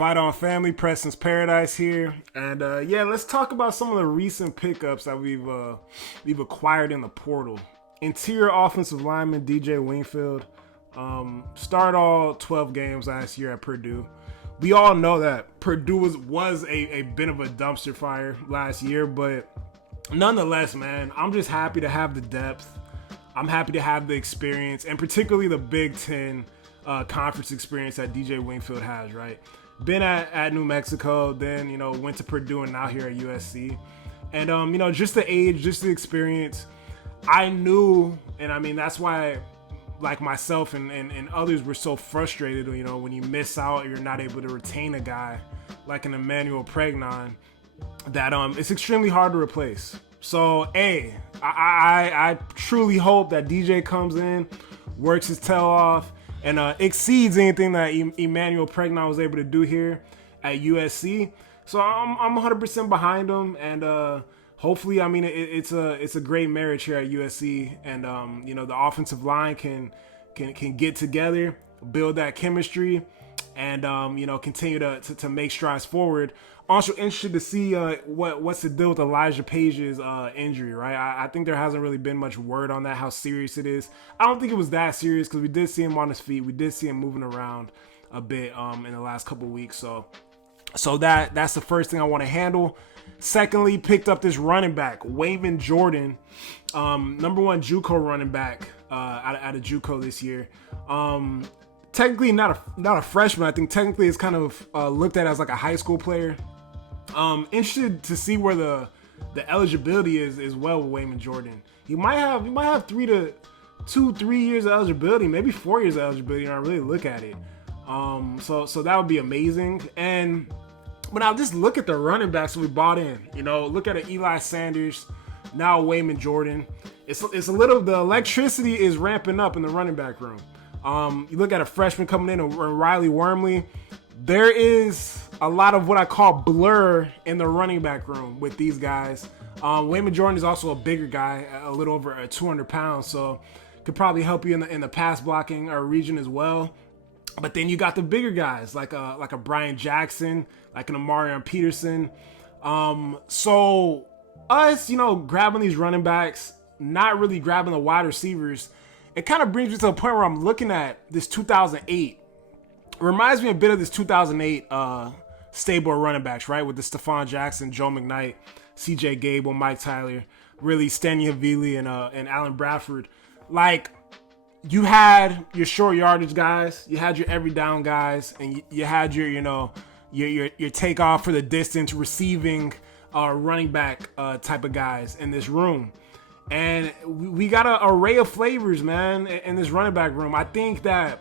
Fight On family, Preston's Paradise here, and yeah, let's talk about some of the recent pickups that we've acquired in the portal. Interior offensive lineman DJ Wingfield started all 12 games last year at Purdue. We all know that Purdue was a bit of a dumpster fire last year, but nonetheless, man, I'm just happy to have the depth. I'm happy to have the experience, and particularly the Big Ten conference experience that DJ Wingfield has, right? Been at New Mexico, then, went to Purdue and now here at USC. And, just the age, just the experience. I knew, and I mean, that's why, like myself and others were so frustrated, when you miss out, you're not able to retain a guy like an Emmanuel Pregnon, that it's extremely hard to replace. So, I truly hope that DJ comes in, works his tail off, and exceeds anything that Emmanuel Pregnon was able to do here at USC. So I'm 100% behind him, and hopefully, I mean, it's a great marriage here at USC, and the offensive line can get together, build that chemistry, and continue to make strides forward. Also interested to see what's the deal with Elijah Page's injury, right? I think there hasn't really been much word on that, how serious it is. I don't think it was that serious because we did see him on his feet. We did see him moving around a bit in the last couple of weeks. So that's the first thing I want to handle. Secondly, picked up this running back, Wayman Jordan, number one JUCO running back out of JUCO this year. Technically not a freshman. I think technically it's kind of looked at as like a high school player. Interested to see where the eligibility is as well with Wayman Jordan. He might have 3 years of eligibility, maybe 4 years of eligibility, and I really look at it. So that would be amazing. But now just look at the running backs we bought in. Look at Eli Sanders, now Wayman Jordan. It's a little, the electricity is ramping up in the running back room. You look at a freshman coming in, Riley Wormley. There is a lot of what I call blur in the running back room with these guys. Wayman Jordan is also a bigger guy, a little over 200 pounds, so could probably help you in the pass blocking region as well. But then you got the bigger guys like a Brian Jackson, like an Amarion Peterson. So us, grabbing these running backs, not really grabbing the wide receivers, it kind of brings me to a point where I'm looking at this 2008. It reminds me a bit of this 2008 stable of running backs, right? With the Stephon Jackson, Joe McKnight, CJ Gable, Mike Tyler, really Stanley Havili and Alan Bradford. Like, you had your short yardage guys, you had your every down guys, and you had your your takeoff for the distance receiving running back type of guys in this room. And we got an array of flavors, man, in this running back room. I think that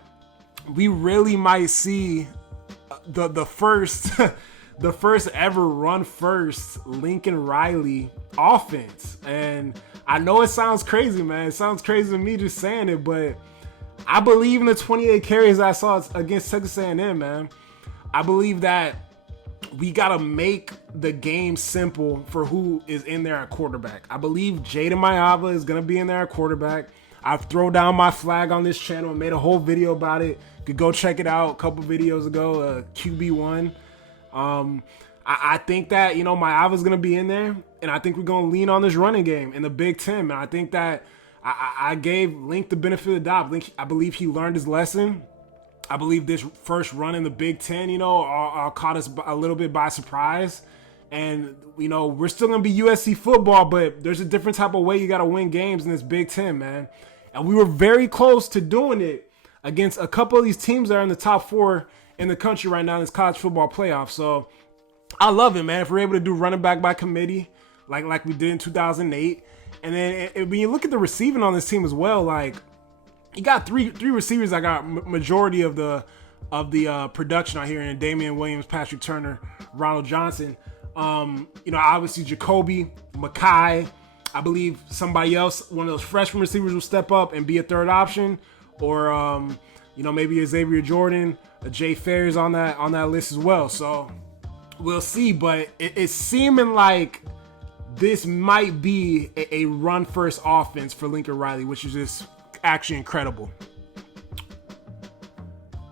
we really might see the first the first ever run first Lincoln Riley offense. And I know it sounds crazy, man. It sounds crazy to me just saying it, but I believe in the 28 carries I saw against Texas A&M, man. I believe that we got to make the game simple for who is in there at quarterback. I believe Jaden Mayava is going to be in there at quarterback. I've thrown down my flag on this channel and made a whole video about it. You could go check it out a couple videos ago, QB1. I think that, Mayava's going to be in there, and I think we're going to lean on this running game in the Big Ten. And I think that I gave Link the benefit of the doubt. Link, I believe he learned his lesson. I believe this first run in the Big Ten, caught us a little bit by surprise. And, we're still going to be USC football, but there's a different type of way you got to win games in this Big Ten, man. And we were very close to doing it against a couple of these teams that are in the top 4 in the country right now in this college football playoff. So I love it, man. If we're able to do running back by committee, like we did in 2008. And then when you look at the receiving on this team as well, like, you got three receivers that got majority of the production out here in Damian Williams, Patrick Turner, Ronald Johnson. Obviously Jacoby, Mackay. I believe somebody else, one of those freshman receivers, will step up and be a third option, or maybe a Xavier Jordan, a Jay Fair's on that list as well. So we'll see, but it's seeming like this might be a run first offense for Lincoln Riley, which is just actually incredible.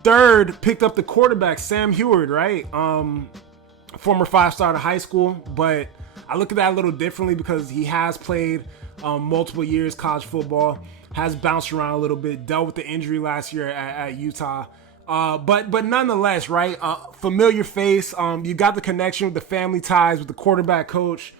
third picked up the quarterback, Sam Heward, right? Former 5-star to high school, but I look at that a little differently because he has played multiple years college football, has bounced around a little bit, dealt with the injury last year at Utah. But nonetheless, right? Familiar face. You got the connection with the family ties with the quarterback coach.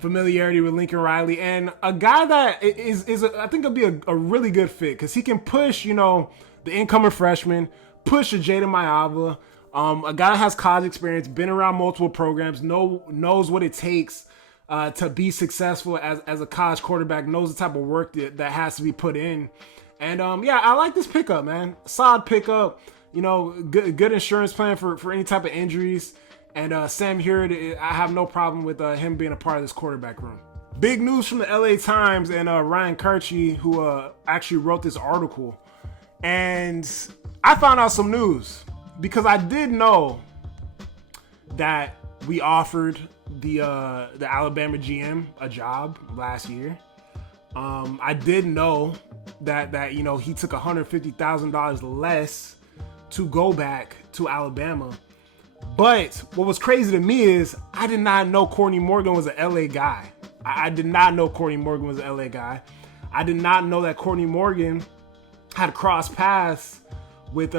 Familiarity with Lincoln Riley, and a guy that I think will be a really good fit because he can push, the incoming freshman, push a Jaden Mayava, a guy that has college experience, been around multiple programs, knows what it takes to be successful as a college quarterback, knows the type of work that has to be put in. And I like this pickup, man. Solid pickup, good insurance plan for any type of injuries. And Sam Heward, I have no problem with him being a part of this quarterback room. Big news from the LA Times and Ryan Karchi, who actually wrote this article. And I found out some news because I did know that we offered the Alabama GM a job last year. I did know that he took $150,000 less to go back to Alabama. But what was crazy to me is I did not know Courtney Morgan was an LA guy. I did not know Courtney Morgan was an LA guy. I did not know that Courtney Morgan had crossed paths with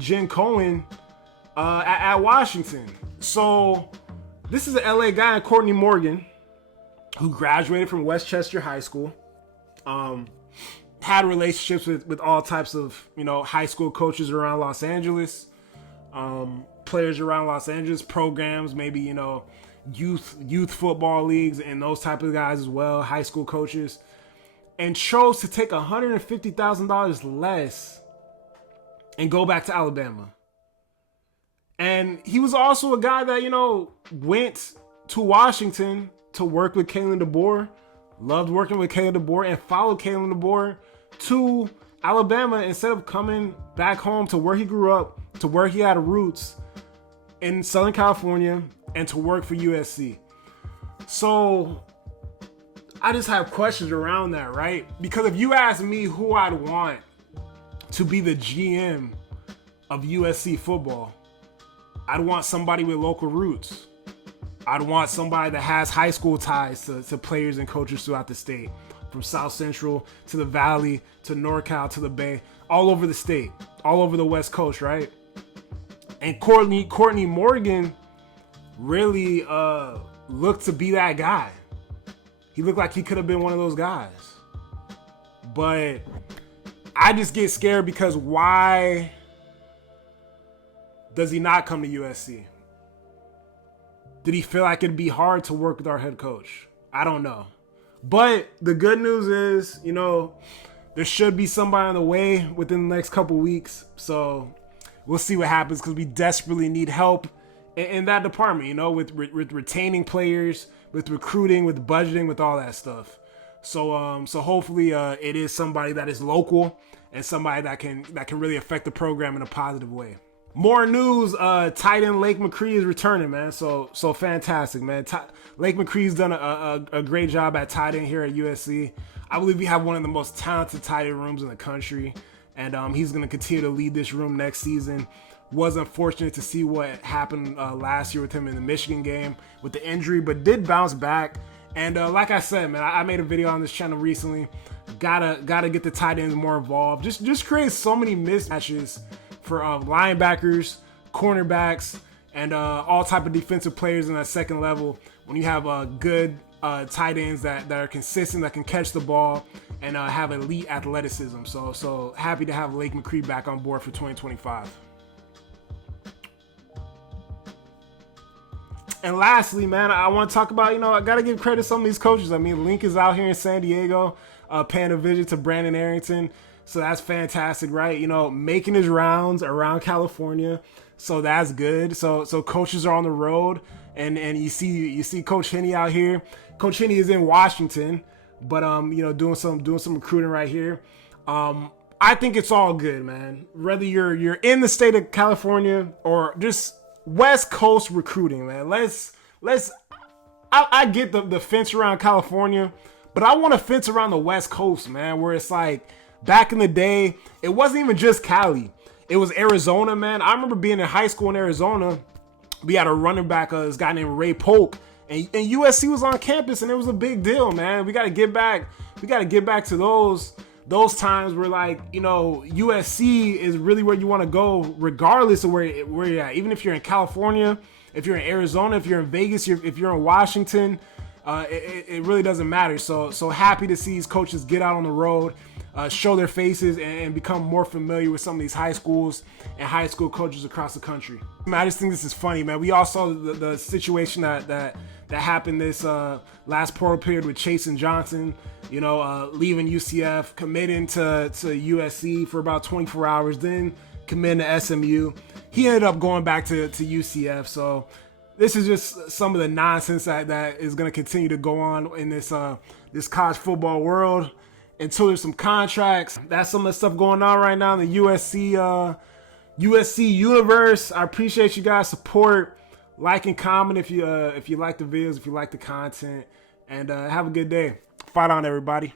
Jen Cohen at Washington. So this is an LA guy, Courtney Morgan, who graduated from Westchester High School. Had relationships with all types of high school coaches around Los Angeles. Players around Los Angeles, programs, maybe youth football leagues and those type of guys as well, high school coaches, and chose to take $150,000 less and go back to Alabama. And he was also a guy that went to Washington to work with Kalen DeBoer, loved working with Kalen DeBoer, and followed Kalen DeBoer to Alabama instead of coming back home to where he grew up, to where he had roots in Southern California, and to work for USC. So I just have questions around that, right? Because if you ask me who I'd want to be the GM of USC football, I'd want somebody with local roots. I'd want somebody that has high school ties to players and coaches throughout the state, from South Central to the Valley to NorCal to the Bay, all over the state, all over the West Coast, right? And Courtney Morgan really looked to be that guy. He looked like he could have been one of those guys. But I just get scared because why does he not come to USC? Did he feel like it'd be hard to work with our head coach? I don't know. But the good news is, there should be somebody on the way within the next couple weeks. So we'll see what happens because we desperately need help in that department, with retaining players, with recruiting, with budgeting, with all that stuff. So hopefully it is somebody that is local and somebody that can really affect the program in a positive way. More news, tight end Lake McRee is returning, man. So fantastic, man. Lake McRee's done a great job at tight end here at USC. I believe we have one of the most talented tight end rooms in the country. And he's going to continue to lead this room next season. Was unfortunate to see what happened last year with him in the Michigan game with the injury, but did bounce back. And like I said, man, I made a video on this channel recently. Gotta get the tight ends more involved. Just create so many mismatches for linebackers, cornerbacks, and all type of defensive players in that second level. When you have good tight ends that are consistent, that can catch the ball, and have elite athleticism. So happy to have Lake McRee back on board for 2025. And lastly, man, I want to talk about, I got to give credit to some of these coaches. I mean, Link is out here in San Diego, paying a visit to Brandon Arrington. So that's fantastic, right? Making his rounds around California. So that's good. So coaches are on the road, and you see Coach Henney out here. Coach Henney is in Washington, but doing some recruiting right here. I think it's all good, man. Whether you're in the state of California or just West Coast recruiting, man. I get the fence around California, but I want to fence around the West Coast, man, where it's like back in the day, it wasn't even just Cali. It was Arizona, man. I remember being in high school in Arizona. We had a running back, this guy named Ray Polk, and USC was on campus, and it was a big deal, man. We got to get back. We got to get back to those times where, like, you know, USC is really where you want to go, regardless of where you're at. Even if you're in California, if you're in Arizona, if you're in Vegas, if you're in Washington, it really doesn't matter. So happy to see these coaches get out on the road, show their faces, and become more familiar with some of these high schools and high school coaches across the country. Man, I just think this is funny, man. We all saw the situation that happened this last portal period with Chase and Johnson, you know, leaving UCF, committing to USC for about 24 hours, then committing to SMU. He ended up going back to UCF. So this is just some of the nonsense that is going to continue to go on in this college football world until there's some contracts. That's some of the stuff going on right now in the USC universe. I appreciate you guys' support. Like and comment if you like the videos, if you like the content, and have a good day. Fight on, everybody.